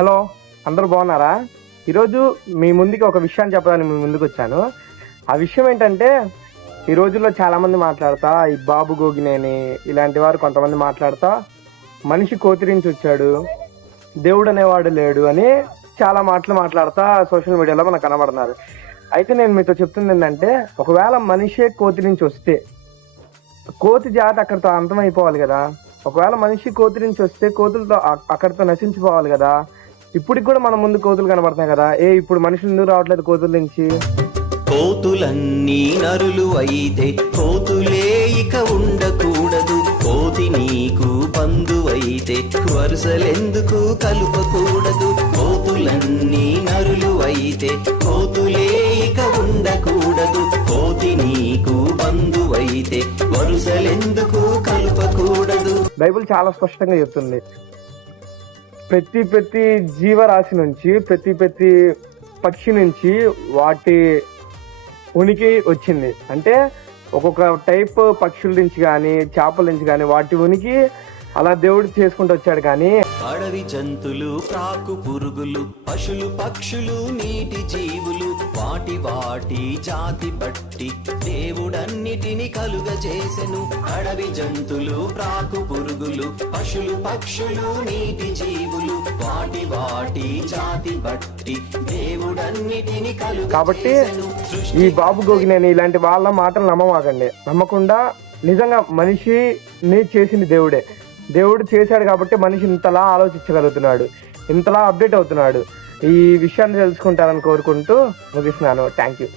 Hello, అందరూ బాగున్నారా? ఈరోజు మీ ముందుకి ఒక విషయాన్ని చెప్పడానికి మీ ముందుకు వచ్చాను. ఆ విషయం ఏంటంటే, ఈ రోజుల్లో చాలామంది మాట్లాడతా, ఈ బాబు గోగినేని ఇలాంటి వారు కొంతమంది మాట్లాడతా, మనిషి కోతిరించి వచ్చాడు, దేవుడు అనేవాడు లేడు అని చాలా మాటలు మాట్లాడతా సోషల్ మీడియాలో మనకు కనబడుతున్నారు. అయితే నేను మీతో చెప్తుంది ఏంటంటే, ఒకవేళ మనిషే కోతి నుంచి వస్తే కోతి జాతి అక్కడితో అంతమైపోవాలి కదా. ఒకవేళ మనిషి కోతి నుంచి వస్తే కోతులతో అక్కడితో నశించిపోవాలి కదా. ఇప్పటికి కూడా మన ముందు కోతులు కనబడుతున్నాయి కదా. ఇప్పుడు మనుషులు ఎందుకు రావట్లేదు కోతుల నుంచి? కోతులన్నీ నరులు అయితే కోతులే ఇక ఉండకూడదు. కోతి నీకు బంధువైతే వరుసలెందుకు కలుపకూడదు. కోతులన్నీ నరులు అయితే కోతులే ఇక ఉండకూడదు. కోతి నీకు బంధువైతే వరుసలెందుకు కలుపకూడదు. బైబిల్ చాలా స్పష్టంగా చెప్తుంది. ప్రతి జీవరాశి నుంచి ప్రతి పక్షి నుంచి వాటి ఉనికి వచ్చింది. అంటే ఒక్కొక్క టైప్ పక్షుల నుంచి కానీ చేపల నుంచి కానీ వాటి ఉనికి అలా దేవుడు చేసుకుంటూ వచ్చాడు. కానీ అడవి జంతులు, ప్రాకు పురుగులు, పశులు పక్షులు, నీటి జీవులు వాటి జాతి బట్టి దేవుడన్నిటిని కలుగజేసెను. అడవి జంతులు, ప్రాకు పురుగులు, పశులు పక్షులు, నీటి జీవులు వాటి జాతి బట్టి దేవుడన్నిటిని కాబట్టి ఈ బాబు గోగినేని ఇలాంటి వాళ్ళ మాటలు నమ్మమాకండి. నమ్మకుండా నిజంగా మనిషిని చేసింది దేవుడే. దేవుడు చేశాడు కాబట్టి మనిషి ఇంతలా ఆలోచించగలుగుతున్నాడు, ఇంతలా అప్డేట్ అవుతున్నాడు. ఈ విషయాన్ని తెలుసుకుంటారని కోరుకుంటూ ముగిస్తున్నాను. Thank you.